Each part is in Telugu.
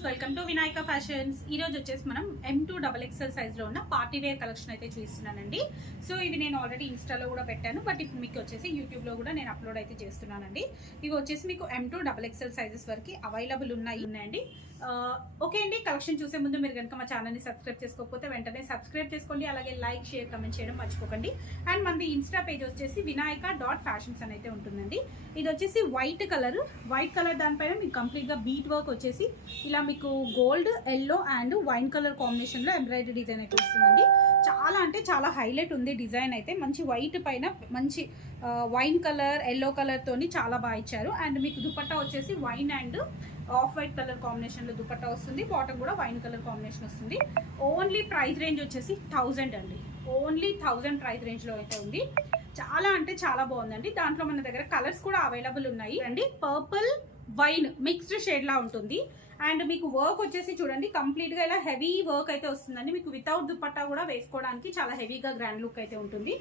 Viewers, welcome to Vinayaka fashions. ఈ రోజు వచ్చేసి మనం M2XXL సైజ్ లో ఉన్న పార్టీ వేర్ కలెక్షన్ అయితే చూస్తున్నానండి. సో ఇవి నేను ఆల్రెడీ ఇన్స్టాలో కూడా పెట్టాను, బట్ ఇప్పుడు మీకు వచ్చేసి యూట్యూబ్ లో కూడా నేను అప్లోడ్ అయితే చేస్తున్నానండి. ఇవి వచ్చేసి మీకు M2XXL సైజెస్ వరకు అవైలబుల్ ఉన్నాయండి. ఓకే అండి, కలెక్షన్ చూసే ముందు మీరు కనుక మా ఛానల్ని సబ్స్క్రైబ్ చేసుకోకపోతే వెంటనే సబ్స్క్రైబ్ చేసుకోండి. అలాగే లైక్, షేర్, కమెంట్ చేయడం మర్చిపోకండి. అండ్ మనది ఇన్స్టా పేజ్ వచ్చేసి vinayaka.fashions అని అయితే ఉంటుందండి. ఇది వచ్చేసి వైట్ కలర్ దానిపైన మీకు కంప్లీట్గా బీట్ వర్క్ వచ్చేసి ఇలా మీకు gold, yellow and wine colour కాంబినేషన్లో ఎంబ్రాయిడరీ డిజైన్ అయితే వస్తుందండి. చాలా అంటే చాలా హైలైట్ ఉంది డిజైన్ అయితే. మంచి వైట్ పైన మంచి వైన్ కలర్, ఎల్లో కలర్ తోని చాలా బాగా ఇచ్చారు. అండ్ మీకు దుపట్టా వచ్చేసి wine and off white colour కాంబినేషన్లో దుపట్టా వస్తుంది. బాటమ్ కూడా వైన్ కలర్ కాంబినేషన్ వస్తుంది. ఓన్లీ ప్రైస్ రేంజ్ వచ్చేసి 1000 అండి. ఓన్లీ 1000 ప్రైస్ రేంజ్లో అయితే ఉంది. చాలా అంటే చాలా బాగుందండి. దాంట్లో మన దగ్గర కలర్స్ కూడా అవైలబుల్ ఉన్నాయి అండి. పర్పుల్, వైన్ మిక్స్డ్ షేడ్ లా ఉంటుంది. అండ్ మీకు వర్క్ వచ్చేసి చూడండి, కంప్లీట్ గా ఇలా హెవీ వర్క్ అయితే వస్తుందండి. మీకు వితౌట్ దుపట్టా కూడా వేసుకోవడానికి చాలా హెవీగా గ్రాండ్ లుక్ అయితే ఉంటుంది.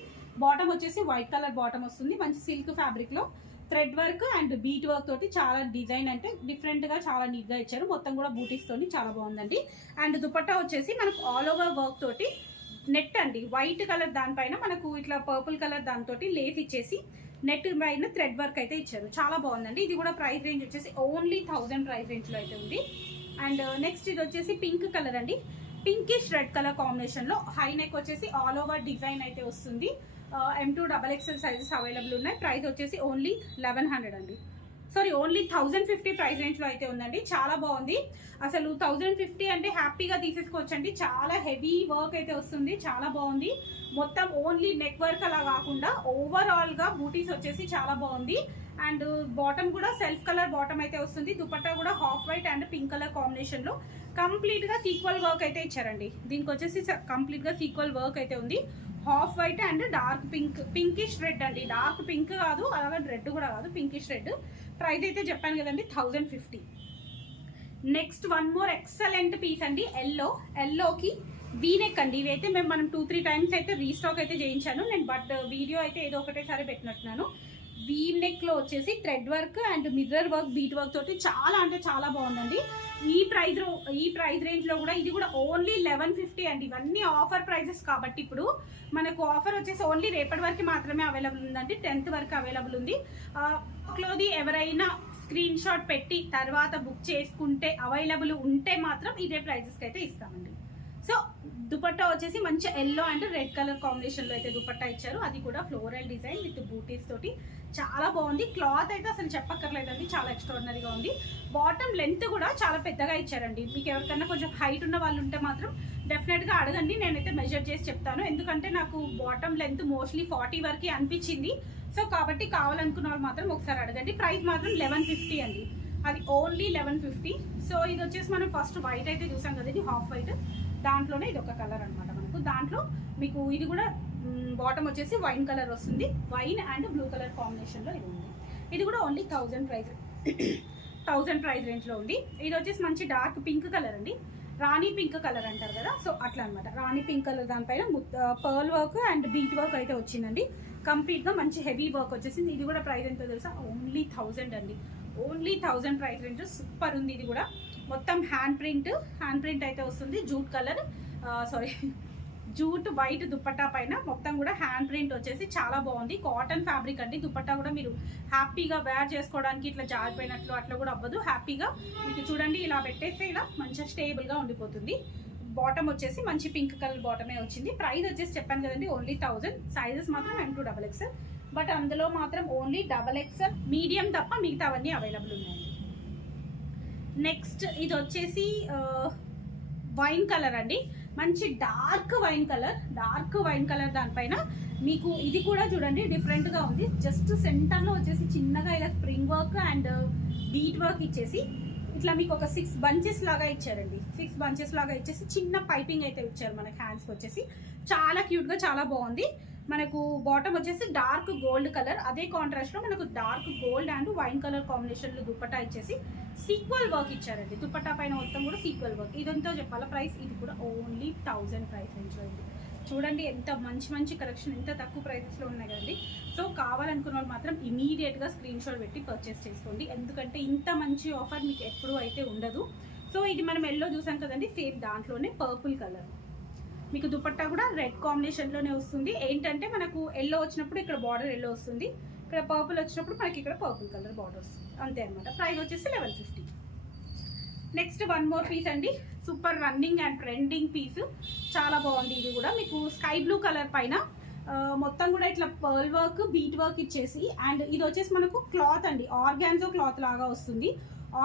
బాటమ్ వచ్చేసి వైట్ కలర్ బాటమ్ వస్తుంది. మంచి సిల్క్ ఫ్యాబ్రిక్ లో thread work and bead work తోటి చాలా డిజైన్ అంటే డిఫరెంట్ గా చాలా నీట్ గా ఇచ్చారు. మొత్తం కూడా బూటీస్ తోని చాలా బాగుందండి. అండ్ దుపట్టా వచ్చేసి మనకు ఆల్ ఓవర్ వర్క్ తోటి నెట్ అండి, వైట్ కలర్ దానిపైన మనకు ఇట్లా పర్పుల్ కలర్ దాంతో లేస్ ఇచ్చేసి నెట్ పైన థ్రెడ్ వర్క్ అయితే ఇచ్చారు. చాలా బాగుందండి. ఇది కూడా ప్రైస్ రేంజ్ వచ్చేసి ఓన్లీ 1000 ప్రైస్ రేంజ్ లో అయితే ఉంది. అండ్ నెక్స్ట్ ఇది వచ్చేసి పింక్ కలర్ అండి. పింకిష్ రెడ్ కలర్ కాంబినేషన్ లో హై నెక్ వచ్చేసి ఆల్ ఓవర్ డిజైన్ అయితే వస్తుంది. M2XXL సైజెస్ అవైలబుల్ ఉన్నాయి. ప్రైస్ వచ్చేసి ఓన్లీ 1100 అండి. సారీ, ఓన్లీ 1050 ప్రైస్ రేంజ్ లో అయితే ఉందండి. చాలా బాగుంది. అసలు 1050 అంటే హ్యాపీగా తీసేసుకోవచ్చండి. చాలా హెవీ వర్క్ అయితే వస్తుంది. చాలా బాగుంది. మొత్తం ఓన్లీ నెక్ వర్క్ అలా కాకుండా ఓవరాల్ గా బూటీస్ వచ్చేసి చాలా బాగుంది. అండ్ బాటమ్ కూడా సెల్ఫ్ కలర్ బాటమ్ అయితే వస్తుంది. దుపట్టా కూడా half white and pink colour combination లో కంప్లీట్ గా సీక్వల్ వర్క్ అయితే ఇచ్చారండి. దీనికి వచ్చేసి కంప్లీట్ గా సీక్వల్ వర్క్ అయితే ఉంది. Half white and dark pinkish red అండి. డార్క్ పింక్ కాదు, అలాగే రెడ్ కూడా కాదు, పింకిష్ రెడ్. ప్రైస్ అయితే చెప్పాను కదండి, 1050. Next one more excellent piece అండి. ఎల్లోకి వీనెక్ అండి. ఇదైతే మనం 2-3 టైమ్స్ అయితే రీస్టాక్ అయితే చేయించాను నేను, బట్ వీడియో అయితే ఏదో ఒకటేసారి పెట్టినట్టున్నాను. వీనెక్ లో వచ్చేసి thread work and mirror work, bead work తోటి చాలా అంటే చాలా బాగుందండి. ఈ ప్రైస్ రేంజ్ లో కూడా ఇది కూడా ఓన్లీ 1150 అండి. ఇవన్నీ ఆఫర్ ప్రైజెస్ కాబట్టి ఇప్పుడు మనకు ఆఫర్ వచ్చేసి ఓన్లీ రేపటి వరకు మాత్రమే అవైలబుల్ ఉందండి. 10th వరకు అవైలబుల్ ఉంది. లోది ఎవరైనా స్క్రీన్ షాట్ పెట్టి తర్వాత బుక్ చేసుకుంటే అవైలబుల్ ఉంటే మాత్రం ఇదే ప్రైజెస్కి అయితే ఇస్తామండి. సో దుపట్టా వచ్చేసి మంచి yellow and red colour combination లో అయితే దుపట్టా ఇచ్చారు. అది కూడా ఫ్లోరల్ డిజైన్ విత్ బూటీస్ తోటి చాలా బాగుంది. క్లాత్ అయితే అసలు చెప్పక్కర్లేదండి, చాలా ఎక్స్ట్రాడినరీగా ఉంది. బాటమ్ లెంత్ కూడా చాలా పెద్దగా ఇచ్చారండి. మీకు ఎవరికైనా కొంచెం హైట్ ఉన్న వాళ్ళు ఉంటే మాత్రం డెఫినెట్ గా అడగండి, నేనైతే మెజర్ చేసి చెప్తాను. ఎందుకంటే నాకు బాటమ్ లెంత్ మోస్ట్లీ 40 వరకు అనిపించింది. సో కాబట్టి కావాలనుకున్న వాళ్ళు మాత్రం ఒకసారి అడగండి. ప్రైస్ మాత్రం 1150 అండి. అది ఓన్లీ 1150. సో ఇది వచ్చేసి మనం ఫస్ట్ వైట్ అయితే చూసాం కదా, ఇది హాఫ్ వైట్. దాంట్లోనే ఇది ఒక కలర్ అనమాట మనకు. దాంట్లో మీకు ఇది కూడా బాటమ్ వచ్చేసి వైన్ కలర్ వస్తుంది. Wine and blue colour combination లో ఇది ఉంది. ఇది కూడా ఓన్లీ 1000 ప్రైస్ రేంజ్ లో ఉంది. ఇది వచ్చేసి మంచి డార్క్ పింక్ కలర్ అండి. రాణి పింక్ కలర్ అంటారు కదా, సో అట్లా అనమాట. రాణి పింక్ కలర్ దానిపైన pearl work and bead work అయితే వచ్చిందండి. కంప్లీట్ గా మంచి హెవీ వర్క్ వచ్చేసింది. ఇది కూడా ప్రైస్ ఎంతో తెలుసా, ఓన్లీ 1000 అండి. Only 1000 price range. సూపర్ ఉంది. ఇది కూడా మొత్తం హ్యాండ్ ప్రింట్ అయితే వస్తుంది. జూట్ వైట్ దుపట్టా పైన మొత్తం కూడా హ్యాండ్ ప్రింట్ వచ్చేసి చాలా బాగుంది. కాటన్ ఫ్యాబ్రిక్ అండి. దుపట్టా కూడా మీరు హ్యాపీగా వేర్ చేసుకోవడానికి ఇట్లా జారిపోయినట్లు అట్లా కూడా అవ్వదు. హ్యాపీగా మీకు చూడండి ఇలా పెట్టేస్తే ఇలా మంచిగా స్టేబుల్ గా ఉండిపోతుంది. బాటమ్ వచ్చేసి మంచి పింక్ కలర్ బాటమే వచ్చింది. ప్రైస్ వచ్చేసి చెప్పాను కదండి, ఓన్లీ 1000. సైజెస్ మాత్రం M2XXL, బట్ అందులో మాత్రం ఓన్లీ XXL మీడియం తప్ప మిగతావన్నీ అవైలబుల్ ఉన్నాయండి. నెక్స్ట్ ఇది వచ్చేసి వైన్ కలర్ అండి. మంచి డార్క్ వైన్ కలర్ దానిపైన మీకు ఇది కూడా చూడండి డిఫరెంట్ గా ఉంది. జస్ట్ సెంటర్ లో వచ్చేసి చిన్నగా ఇలా spring work and bead work ఇచ్చేసి ఇట్లా మీకు ఒక 6 బంచెస్ లాగా ఇచ్చారండి. 6 బంచెస్ లాగా ఇచ్చేసి చిన్న పైపింగ్ అయితే ఇచ్చారు మనకి హ్యాండ్స్ వచ్చేసి. చాలా క్యూట్ గా చాలా బాగుంది. మనకు బాటమ్ వచ్చేసి డార్క్ గోల్డ్ కలర్, అదే కాంట్రాస్ట్ లో మనకు dark gold and wine colour combination లో దుపట్టా ఇచ్చేసి సీక్వల్ వర్క్ ఇచ్చారండి. దుపట్టా పైన మొత్తం కూడా సీక్వల్ వర్క్. ఇదంతా చెప్పాలా ప్రైస్, ఇది కూడా ఓన్లీ 1000 ప్రైస్ రేంజ్ లో ఉంది. చూడండి ఎంత మంచి కలెక్షన్, ఎంత తక్కువ ప్రైసెస్ లో ఉన్నాయి కదండి. సో కావాలనుకున్న వాళ్ళు మాత్రం ఇమీడియట్ గా స్క్రీన్ షాట్ పెట్టి పర్చేస్ చేసుకోండి. ఎందుకంటే ఇంత మంచి ఆఫర్ మీకు ఎప్పుడూ అయితే ఉండదు. సో ఇది మనం ఎల్లో చూసాం కదండి, సేమ్ దాంట్లోనే పర్పుల్ కలర్. మీకు దుపట్టా కూడా రెడ్ కాంబినేషన్లోనే వస్తుంది. ఏంటంటే మనకు ఎల్లో వచ్చినప్పుడు ఇక్కడ బార్డర్ ఎల్లో వస్తుంది, ఇక్కడ పర్పుల్ వచ్చినప్పుడు మనకి ఇక్కడ పర్పుల్ కలర్ బార్డర్ వస్తుంది, అంతే అనమాట. ప్రైస్ వచ్చేసి 1150. నెక్స్ట్ వన్ మోర్ పీస్ అండి, super running and trending piece, చాలా బాగుంది. ఇది కూడా మీకు స్కై బ్లూ కలర్ పైన మొత్తం కూడా ఇట్లా పర్ల్ వర్క్, బీట్ వర్క్ ఇచ్చేసి, అండ్ ఇది వచ్చేసి మనకు క్లాత్ అండి, ఆర్గాన్జో క్లాత్ లాగా వస్తుంది.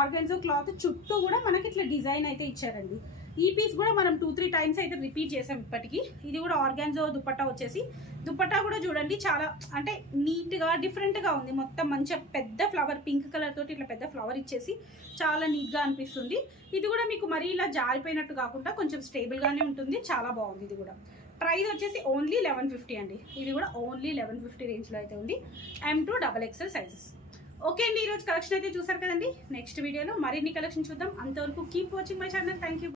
ఆర్గాన్జో క్లాత్ చుట్టూ కూడా మనకి ఇట్లా డిజైన్ అయితే ఇచ్చారండి. ఈ పీస్ కూడా మనం 2-3 టైమ్స్ అయితే రిపీట్ చేసాం ఇప్పటికి. ఇది కూడా ఆర్గాన్జో దుపట్టా వచ్చేసి, దుపట్టా కూడా చూడండి చాలా అంటే నీట్గా డిఫరెంట్గా ఉంది. మొత్తం మంచిగా పెద్ద ఫ్లవర్, పింక్ కలర్ తోటి ఇట్లా పెద్ద ఫ్లవర్ ఇచ్చేసి చాలా నీట్గా అనిపిస్తుంది. ఇది కూడా మీకు మరీ ఇలా జారిపోయినట్టు కాకుండా కొంచెం స్టేబుల్గానే ఉంటుంది, చాలా బాగుంది. ఇది కూడా ప్రైస్ వచ్చేసి ఓన్లీ 1150 అండి. ఇది కూడా ఓన్లీ 1150 రేంజ్లో అయితే ఉంది. M2XXL sizes. ఓకే అండి, ఈరోజు కలెక్షన్ అయితే చూసారు కదండి. నెక్స్ట్ వీడియోలో మరిన్ని కలెక్షన్ చూద్దాం. అంతవరకు keep watching my channel. Thank you.